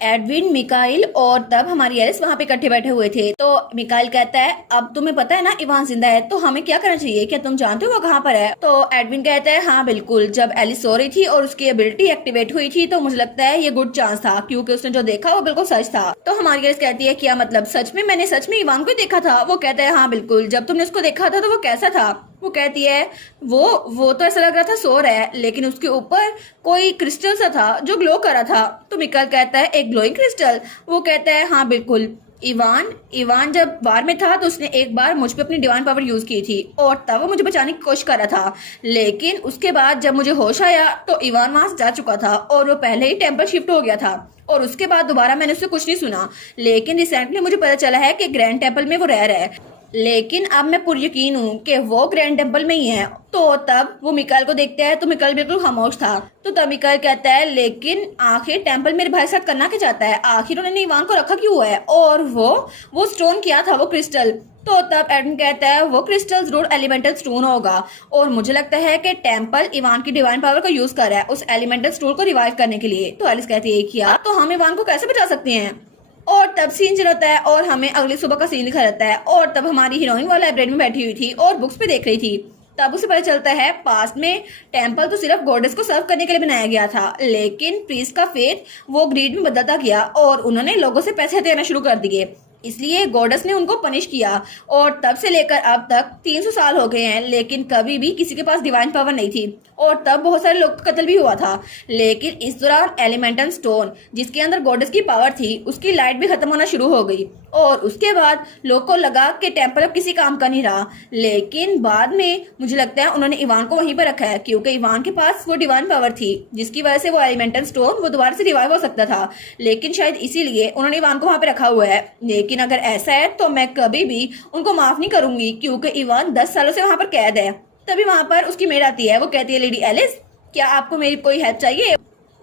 Edwin, Mikail और तब हमारी एलिस वहाँ पे इकट्ठे बैठे हुए थे। तो मिकाइल कहता है अब तुम्हें पता है ना इवान जिंदा है, तो हमें क्या करना चाहिए, क्या तुम जानते हो वो कहाँ पर है? तो एडविन कहता है हाँ बिल्कुल, जब एलिस सो रही थी और उसकी एबिलिटी एक्टिवेट हुई थी तो मुझे लगता है ये गुड चांस था, क्योंकि उसने जो देखा वो बिल्कुल सच था। तो हमारी एलिस कहती है क्या मतलब सच में? मैंने सच में इवान को देखा था। वो कहता है हाँ बिल्कुल, जब तुमने उसको देखा था तो वो कैसा था? वो कहती है वो तो ऐसा लग रहा था सो रहा है, लेकिन उसके ऊपर कोई क्रिस्टल सा था जो ग्लो कर रहा था। तो मिकाइल कहता है एक ग्लोइंग क्रिस्टल? वो कहता है हाँ बिल्कुल, इवान इवान जब बार में था तो उसने एक बार मुझ पे अपनी डिवाइन पावर यूज की थी और तब वो मुझे बचाने की कोशिश कर रहा था, लेकिन उसके बाद जब मुझे होश आया तो इवान वहां से जा चुका था और वो पहले ही टेम्पल शिफ्ट हो गया था और उसके बाद दोबारा मैंने उससे कुछ नहीं सुना। लेकिन रिसेंटली मुझे पता चला है कि ग्रैंड टेम्पल में वो रह रहा है, लेकिन अब मैं पूरी यकीन हूँ कि वो ग्रैंड टेम्पल में ही है। तो तब वो मिकाइल को देखता है तो मिकाइल बिल्कुल खामोश था। तो तब मिकाइल कहता है लेकिन आखिर टेम्पल मेरे भाई के साथ करना क्या चाहता है, आखिर उन्होंने इवान को रखा क्यों है, और वो स्टोन क्या था, वो क्रिस्टल? तो तब एडम कहता है वो क्रिस्टल जरूर एलिमेंटल स्टोन होगा और मुझे लगता है कि टेम्पल इवान की डिवाइन पावर का यूज कर रहा है उस एलिमेंटल स्टोन को रिवाइव करने के लिए। तो एलिस कहती है क्या तो हम इवान को कैसे बचा सकते हैं? और तब सीन चल होता है और हमें अगली सुबह का सीन दिखा रहता है और तब हमारी हीरोइन वो लाइब्रेरी में बैठी हुई थी और बुक्स पे देख रही थी। तब उसे पता चलता है पास्ट में टेम्पल तो सिर्फ गॉडेस को सर्व करने के लिए बनाया गया था, लेकिन प्रीस्ट का फेथ वो ग्रीड में बदलता गया और उन्होंने लोगों से पैसे देना शुरू कर दिए, इसलिए गॉडेस ने उनको पनिश किया। और तब से लेकर अब तक 300 साल हो गए हैं, लेकिन कभी भी किसी के पास डिवाइन पावर नहीं थी और तब बहुत सारे लोग का कत्ल भी हुआ था। लेकिन इस दौरान एलिमेंटल स्टोन जिसके अंदर गॉडेस की पावर थी उसकी लाइट भी खत्म होना शुरू हो गई और उसके बाद लोग को लगा कि टेम्पल अब किसी काम का नहीं रहा। लेकिन बाद में मुझे लगता है उन्होंने इवान को वहीं पर रखा है, क्योंकि इवान के पास वो डिवाइन पावर थी जिसकी वजह से वो एलिमेंटल स्टोन वो दोबारा से रिवाइव हो सकता था, लेकिन शायद इसीलिए उन्होंने इवान को वहां पे रखा हुआ है। लेकिन अगर ऐसा है तो मैं कभी भी उनको माफ नहीं करूंगी, क्योंकि इवान 10 सालों से वहां पर कैद है। तभी वहां पर उसकी मेड आती है, वो कहती है लेडी एलिस क्या आपको मेरी कोई हेल्प चाहिए?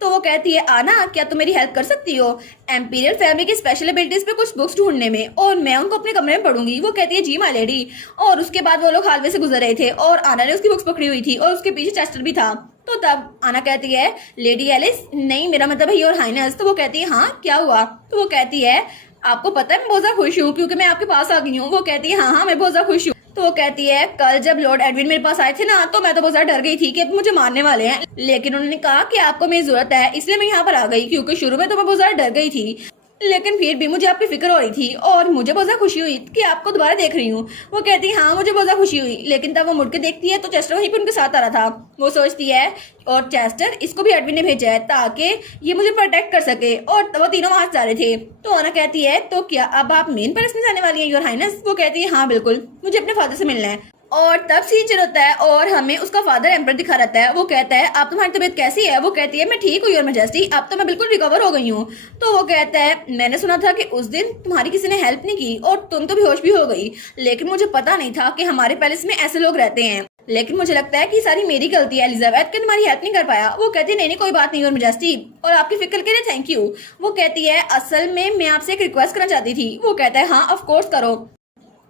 तो वो कहती है आना क्या तुम मेरी हेल्प कर सकती हो एम्पीरियल फैमिली की स्पेशल एबिलिटीज पे कुछ बुक्स ढूंढने में, और मैं उनको अपने कमरे में पढ़ूंगी। वो कहती है जी माय लेडी। और उसके बाद वो लोग हालवे से गुजर रहे थे और आना ने उसकी बुक्स पकड़ी हुई थी और उसके पीछे चेस्टर भी था। तो तब आना कहती है लेडी एलिस नहीं मेरा मतलब है योर हाइनेस। तो वो कहती है हाँ क्या हुआ? तो वो कहती है आपको पता है मैं बहुत ज्यादा खुश हूँ क्योंकि मैं आपके पास आ गई हूँ। वो कहती है हाँ मैं बहुत ज्यादा खुश हूँ। तो वो कहती है कल जब लॉर्ड एडविन मेरे पास आए थे ना तो मैं तो बहुत ज्यादा डर गई थी कि अब मुझे मारने वाले हैं, लेकिन उन्होंने कहा कि आपको मेरी जरूरत है इसलिए मैं यहाँ पर आ गई, क्योंकि शुरू में तो मैं बहुत ज्यादा डर गई थी लेकिन फिर भी मुझे आपकी फिक्र हो रही थी और मुझे बहुत ज्यादा खुशी हुई कि आपको दोबारा देख रही हूँ। वो कहती है हाँ मुझे बहुत ज्यादा खुशी हुई, लेकिन तब वो मुड़ के देखती है तो चेस्टर वहीं पर उनके साथ आ रहा था। वो सोचती है और चेस्टर इसको भी एडविन ने भेजा है ताकि ये मुझे प्रोटेक्ट कर सके, और वो तीनों वहां जा रहे थे। तो आना कहती है तो क्या अब आप मेन पैलेस में जाने वाली हैं योर हाइनेस? वो कहती है हाँ बिल्कुल मुझे अपने फादर से मिलना है। और तब सीन चल होता है और हमें उसका फादर एम्पर दिखा रहता है। वो कहता है आप तुम्हारी तबीयत कैसी है? वो कहती है मैं ठीक हूँ योर मैजेस्टी, अब तो मैं बिल्कुल रिकवर हो गई हूँ। तो वो कहता है मैंने सुना था कि उस दिन तुम्हारी किसी ने हेल्प नहीं की और तुम तो बेहोश भी हो गई, लेकिन मुझे पता नहीं था कि हमारे पैलेस में ऐसे लोग रहते हैं, लेकिन मुझे लगता है कि सारी मेरी गलती है एलिजाबेथ कि तुम्हारी हेल्प नहीं कर पाया। वो कहती है नहीं कोई बात नहीं योर मैजेस्टी और आपकी फिक्र के लिए थैंक यू। वो कहती है असल में मैं आपसे एक रिक्वेस्ट करना चाहती थी। वो कहता है हाँ ऑफ कोर्स करो।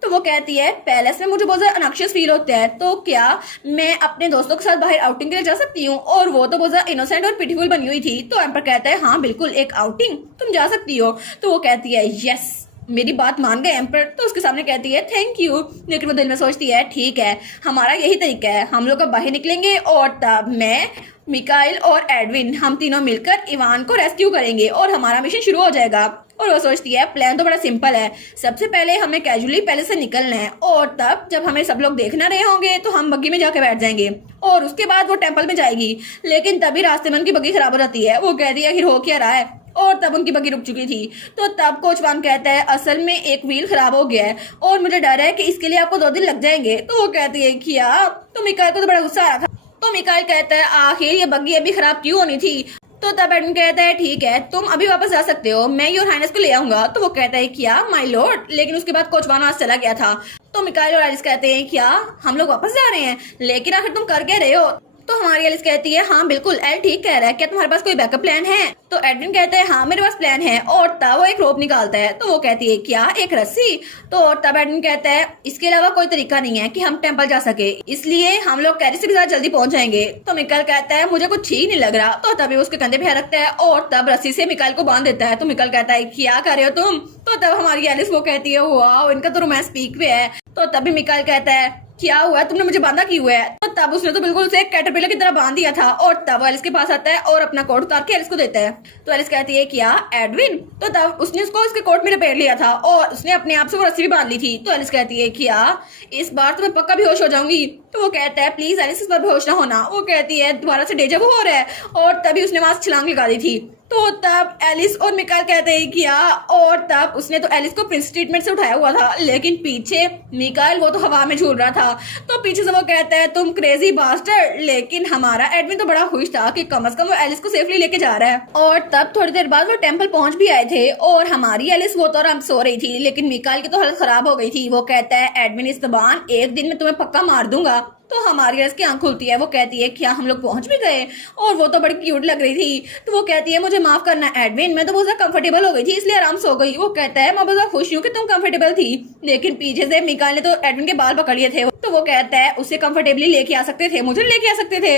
तो वो कहती है पैलेस में मुझे बहुत ज्यादा अनक्शियस फील होता है, तो क्या मैं अपने दोस्तों के साथ बाहर आउटिंग के लिए जा सकती हूँ? और वो तो बहुत ज्यादा इनोसेंट और पिटीफुल बनी हुई थी। तो एम्पर कहता है हाँ बिल्कुल एक आउटिंग तुम जा सकती हो। तो वो कहती है यस मेरी बात मान गए एम्पर। तो उसके सामने कहती है थैंक यू, लेकिन वो दिल में सोचती है ठीक है हमारा यही तरीका है, हम लोग अब बाहर निकलेंगे और तब मैं मिकाइल और एडविन हम तीनों मिलकर इवान को रेस्क्यू करेंगे और हमारा मिशन शुरू हो जाएगा। और वो सोचती है प्लान तो बड़ा सिंपल है, सबसे पहले हमें कैजुअली पैलेस से निकलना है और तब जब हमें सब लोग देख ना रहे होंगे तो हम बग्गी में जाके बैठ जाएंगे और उसके बाद वो टेम्पल में जाएगी। लेकिन तभी रास्ते में उनकी बग्गी खराब हो जाती है। वो कहती है आखिर हो क्या रहा है, और तब उनकी बग्गी रुक चुकी थी। तो तब कोचवान कहता है असल में एक व्हील खराब हो गया है और मुझे डर है कि इसके लिए आपको 2 दिन लग जाएंगे। तो वो कहती है क्या? तो मिकाइल को तो बड़ा गुस्सा आ रहा था। तो मिकाइल कहता है आखिर ये बग्गी अभी खराब क्यों होनी थी? तो तब एडम कहता है ठीक है तुम अभी वापस जा सकते हो, मैं योर हाइनेस को ले आऊंगा। तो वो कहता है क्या माय लॉर्ड? लेकिन उसके बाद कोचवान वहां चला गया था। तो मिकाइल और एलिस कहते हैं क्या हम लोग वापस जा रहे हैं? लेकिन आखिर तुम कर क्या रहे हो? तो हमारी एलिस कहती है हाँ बिल्कुल, एल ठीक कह रहा है, क्या तुम्हारे पास कोई बैकअप प्लान है? तो एडविन कहता है हाँ मेरे पास प्लान है, और तब वो एक रोप निकालता है। तो वो कहती है क्या, एक रस्सी? तो तब एडविन कहता है इसके अलावा कोई तरीका नहीं है कि हम टेम्पल जा सके, इसलिए हम लोग कैरी से भी ज्यादा जल्दी पहुंच जाएंगे। तो मिकाइल कहता है मुझे कुछ ठीक नहीं लग रहा। तो तभी उसके कंधे पे हाथ रखता है और तब रस्सी से मिकाइल को बांध देता है। तो मिकाइल कहता है क्या कर रहे हो तुम? तो तब हमारी एलिस वो कहती है वाह इनका तो रोमांस पीक पे है। तो तभी मिकाइल कहता है क्या हुआ, तुमने मुझे बांधा क्यों हुआ है? तो तब उसने तो बिल्कुल उसे एक कैटरपिलर की तरह बांध दिया था। और तब एलिस के पास आता है और अपना कोट उतार के एलिस को देता है। तो एलिस कहती है क्या एडविन? तो तब उसने उसको उसके कोट में लपेट लिया था और उसने अपने आप से वो रस्सी भी बांध ली थी। तो एलिस कहती है क्या इस बार तो मैं पक्का बेहोश हो जाऊंगी? तो वो कहता है प्लीज एलिस इस बार बेहोश ना होना। वो कहती है दोबारा से डेजा वू हो रहा है, और तभी उसने वहां से छलांग लगा दी थी। तो तब एलिस और मिकाइल कहते हैं क्या, और तब उसने तो एलिस को प्रिंस ट्रीटमेंट से उठाया हुआ था, लेकिन पीछे मिकाइल वो तो हवा में झूल रहा था। तो पीछे से वो कहता है तुम क्रेजी बास्टर्ड। लेकिन हमारा एडविन तो बड़ा खुश था कि कम से कम वो एलिस को सेफली लेके जा रहा है। और तब थोड़ी देर बाद वो टेम्पल पहुंच भी आए थे और हमारी एलिस वो तो आराम सो रही थी, लेकिन मिकाइल की तो हालत खराब हो गई थी। वो कहता है एडविन इस जबान एक दिन में तुम्हें पक्का मार दूंगा। तो हमारी एलिस की आंख खुलती है। वो कहती है क्या हम लोग पहुंच भी गए? और वो तो बड़ी क्यूट लग रही थी। तो वो कहती है मुझे माफ करना एडविन, मैं तो बहुत ज्यादा कंफर्टेबल हो गई थी इसलिए आराम सो गई। वो कहता है मैं बहुत ज्यादा खुश हूँ कि तुम कंफर्टेबल थी। लेकिन पीछे से मिकाइल ने तो एडविन के बाल पकड़ लिए थे। तो वो कहता है उसे कंफर्टेबली लेके आ सकते थे, मुझे लेके आ सकते थे।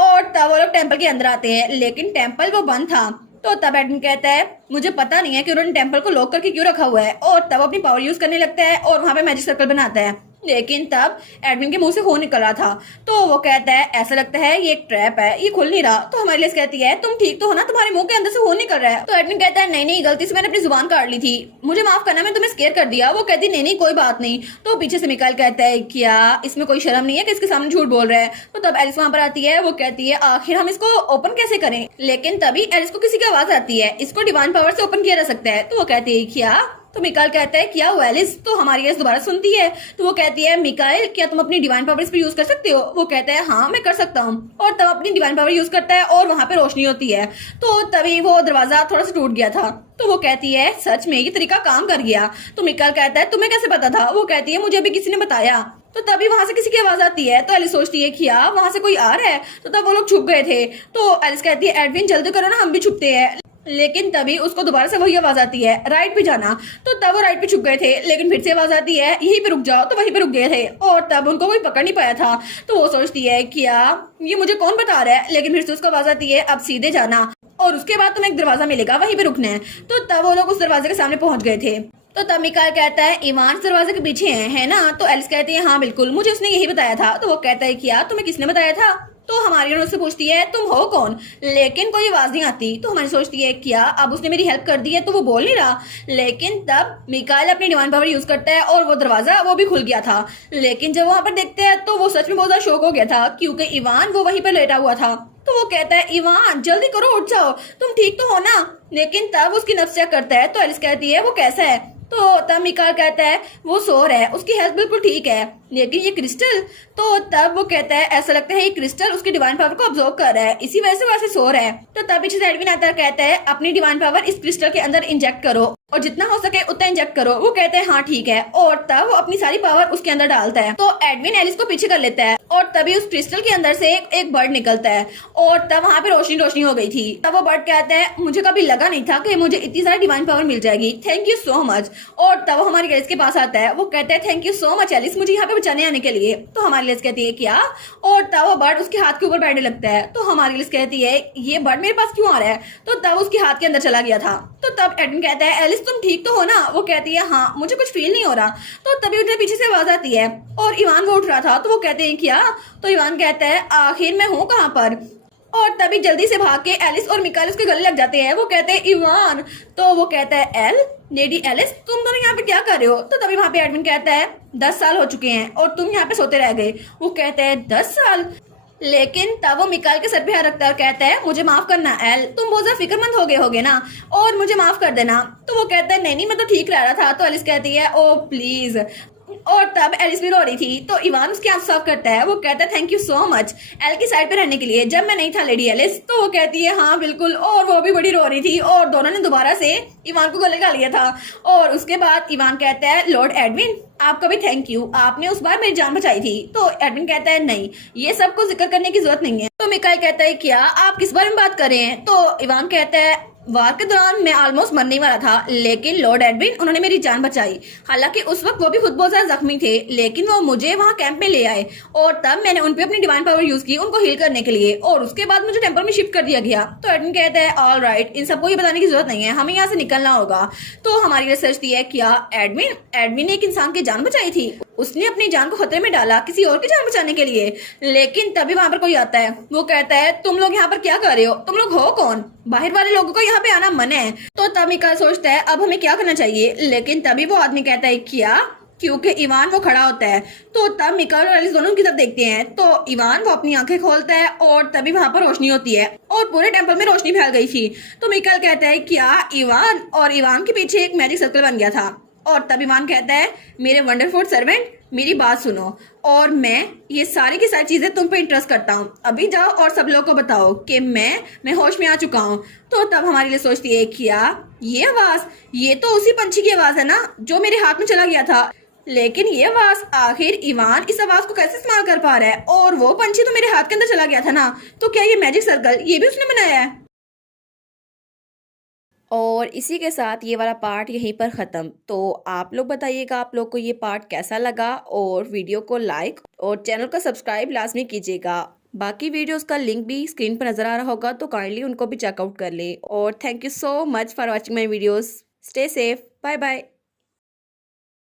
और तब वो लोग टेम्पल के अंदर आते हैं, लेकिन टेम्पल वो बंद था। तो तब एडविन कहता है मुझे पता नहीं है कि उन्होंने टेम्पल को लॉक करके क्यों रखा हुआ है। और तब अपनी पावर यूज करने लगता है और वहां पे मैजिक सर्कल बनाता है। लेकिन तब एडविन के मुंह से खून निकल रहा था। तो वो कहता है ऐसा लगता है ये एक ट्रैप है, ये खुल नहीं रहा। तो हमारी एलिस कहती है तुम ठीक तो हो ना, तुम्हारे मुंह के अंदर से खून निकल रहा है। तो एडविन कहता है नहीं नहीं गलती से मैंने अपनी जुबान काट ली थी, मुझे माफ करना, मैं तुम्हें स्केयर कर दिया। वो कहती नहीं नहीं कोई बात नहीं। तो पीछे से मिकाइल कहता है क्या इसमें कोई शर्म नहीं है कि इसके सामने झूठ बोल रहा है? तो तब एलिस वहां पर आती है। वो कहती है आखिर हम इसको ओपन कैसे करें? लेकिन तभी एलिस को किसी की आवाज आती है, इसको डिवाइन पावर से ओपन किया जा सकता है। तो वो कहती है क्या? तो मिकाइल कहता है क्या हुआ एलिस? तो हमारी एलिस दोबारा सुनती है। तो वो कहती है मिकाइल क्या तुम अपनी डिवाइन पावर इस पर यूज कर सकते हो? वो कहता है हाँ मैं कर सकता हूँ। और तब अपनी डिवाइन पावर यूज करता है और वहां पे रोशनी होती है। तो तभी वो दरवाजा थोड़ा सा टूट गया था। तो वो कहती है सच में ये तरीका काम कर गया। तो मिकाइल कहता है तुम्हें कैसे पता था? वो कहती है मुझे अभी किसी ने बताया। तो तभी वहां से किसी की आवाज आती है। तो एलिस सोचती है क्या वहां से कोई आ रहा है? तो तब वो लोग छुप गए थे। तो एलिस कहती है एडविन जल्दी करो ना, हम भी छुपते हैं। लेकिन तभी उसको दोबारा से वही आवाज आती है राइट पे जाना। तो तब वो राइट पे छुप गए थे, लेकिन फिर से आवाज आती है यहीं पे रुक जाओ। तो वहीं पे रुक गए थे और तब उनको कोई पकड़ नहीं पाया था। तो वो सोचती है क्या ये मुझे कौन बता रहा है? लेकिन फिर से उसको आवाज आती है अब सीधे जाना और उसके बाद तुम्हें एक दरवाजा मिलेगा, वहीं पे रुकना है। तो तब वो लोग उस दरवाजे के सामने पहुंच गए थे। तो तब मिकाइल कहता है इवान दरवाजे के पीछे है ना? तो एलिस कहती है हाँ बिल्कुल, मुझे उसने यही बताया था। तो वो कहता है क्या तुम्हें किसने बताया था? तो हमारी उससे पूछती है तुम हो कौन? लेकिन कोई आवाज नहीं आती। तो हमारी सोचती है क्या अब उसने मेरी हेल्प कर दी है तो वो बोल नहीं रहा। लेकिन तब मिकाइल अपनी डिवाइन पावर यूज करता है और वो दरवाजा वो भी खुल गया था। लेकिन जब वहां पर देखते हैं तो वो सच में बहुत ज्यादा शौक हो गया था, क्योंकि इवान वो वहीं पर लेटा हुआ था। तो वो कहता है इवान जल्दी करो उठ जाओ, तुम ठीक तो हो ना? लेकिन तब उसकी नफ्स चेक करता है। तो एलिस कहती है वो कैसा है? तो तब मिकाइल कहता है वो सो रहा है, उसकी हेल्थ बिल्कुल ठीक है, लेकिन ये क्रिस्टल। तो तब वो कहता है ऐसा लगता है ये क्रिस्टल उसकी डिवाइन पावर को ऑब्जर्व कर रहा है, इसी वजह से वैसे सो रहा है। तो तब पीछे से एडविन आता है, कहता है अपनी डिवाइन पावर इस क्रिस्टल के अंदर इंजेक्ट करो और जितना हो सके उतना इंजेक्ट करो। वो कहते हैं हाँ ठीक है, और तब वो अपनी सारी पावर उसके अंदर डालता है। तो एडविन एलिस को पीछे कर लेता है और तभी उस क्रिस्टल के अंदर से एक बर्ड निकलता है और तब वहां पे रोशनी रोशनी हो गई थी। तब वो बर्ड कहता है मुझे कभी लगा नहीं था कि मुझे इतनी सारी डिवाइन पावर मिल जाएगी, थैंक यू सो मच। और तब वो हमारी एलिस के पास आता है। वो कहता है thank you so much Alice मुझे यहाँ पे बचाने आने के लिए। तो हमारी एलिस कहती है क्या? और तब वो बर्ड उसके हाथ के ऊपर बैठने लगता है। तो हमारी एलिस कहती है ये बर्ड मेरे पास क्यों आ रहा है? तो तब उसके हाथ के अंदर चला गया था। तो तब एडविन कहता है एलिस तुम ठीक तो हो ना? वो कहती है हाँ मुझे कुछ फील नहीं हो रहा। तो तभी उन्हें पीछे से आवाज आती है और इवान वो उठ रहा था। तो वो कहते हैं क्या? तो इवान कहता है आखिर मैं हूँ कहाँ पर? और तभी जल्दी से भाग के एलिस और मिकाइल उसके गले लग जाते हैं। वो कहते हैं इवान। तो वो कहता है एल लेडी एलिस तुम दोनों यहाँ पे क्या कर रहे हो? तो तभी वहां पे एडविन कहता है 10 साल हो चुके हैं और तुम यहाँ पे सोते रह गए। वो कहते हैं 10 साल? लेकिन तब वो मिकाइल के सर पे हाथ रखता है और कहता है मुझे माफ करना एल, तुम बहुत ज्यादा फिक्रमंद हो गए होगे ना, और मुझे माफ कर देना। तो वो कहता है नहीं नहीं मैं तो ठीक रह रहा था। तो एलिस कहती है ओ प्लीज और तब एलिस भी रो रही थी तो इवान उसकी आंख साफ करता है। वो कहता है thank you so much L की साइड पे रहने के लिए, जब मैं नहीं था लेडी एलिस। तो वो कहती है हाँ बिल्कुल, और वो भी बड़ी रो रही थी और दोनों ने दोबारा से इवान को गले लगा लिया था। और उसके बाद इवान कहता है लॉर्ड एडविन आपका भी थैंक यू, आपने उस बार मेरी जान बचाई थी। तो एडविन कहता है नहीं, ये सबको जिक्र करने की जरूरत नहीं है। तो मिकाइल कहता है क्या आप किस बारे में बात कर रहे हैं। तो इवान कहता है वार के दौरान मैं ऑलमोस्ट मरने वाला था, लेकिन लॉर्ड एडविन उन्होंने मेरी जान बचाई। हालांकि उस वक्त वो भी खुद बहुत ज्यादा जख्मी थे, लेकिन वो मुझे वहां कैंप में ले आए और तब मैंने उन पे अपनी डिवाइन पावर यूज की उनको हील करने के लिए, और उसके बाद मुझे टेंपल में शिफ्ट कर दिया गया। तो एडविन कहता है ऑल राइट, इन सबको ये बताने की जरूरत नहीं है, हमें यहाँ से निकलना होगा। तो हमारी रिसर्च दी है क्या एडविन ने एक इंसान की जान बचाई थी, उसने अपनी जान को खतरे में डाला किसी और की जान बचाने के लिए। लेकिन तभी वहां पर कोई आता है, वो कहता है तुम लोग यहाँ पर क्या कर रहे हो, तुम लोग हो कौन, बाहर वाले लोगों को यहाँ पे आना मना है। तो तब मिकाइल सोचता है अब हमें क्या करना चाहिए, लेकिन तभी वो आदमी कहता है क्या, क्योंकि इवान वो खड़ा होता है। तो तब मिकाइल और एलिस दोनों की तरफ देखते हैं तो इवान वो अपनी आंखें खोलता है और तभी वहां पर रोशनी होती है और पूरे टेंपल में रोशनी फैल गई थी। तो मिकाइल कहता है क्या इवान, और इवान के पीछे एक मैजिक सर्कल बन गया था। और तब इवान कहता है मेरे वंडरफुल सर्वेंट मेरी बात सुनो, और मैं ये सारी की सारी चीजें तुम पे इंटरेस्ट करता हूँ, अभी जाओ और सब लोगों को बताओ कि मैं होश में आ चुका हूँ। तो तब हमारे लिए सोचती है क्या ये आवाज, ये तो उसी पंछी की आवाज है ना जो मेरे हाथ में चला गया था, लेकिन ये आवाज आखिर इवान इस आवाज को कैसे इस्तेमाल कर पा रहा है, और वो पंछी तो मेरे हाथ के अंदर चला गया था ना, तो क्या ये मैजिक सर्कल ये भी उसने बनाया है। और इसी के साथ ये वाला पार्ट यहीं पर ख़त्म। तो आप लोग बताइएगा आप लोग को ये पार्ट कैसा लगा, और वीडियो को लाइक और चैनल को सब्सक्राइब लाजमी कीजिएगा। बाकी वीडियोस का लिंक भी स्क्रीन पर नज़र आ रहा होगा, तो काइंडली उनको भी चेकआउट कर लें। और thank you so much for watching my videos. Stay safe, bye bye.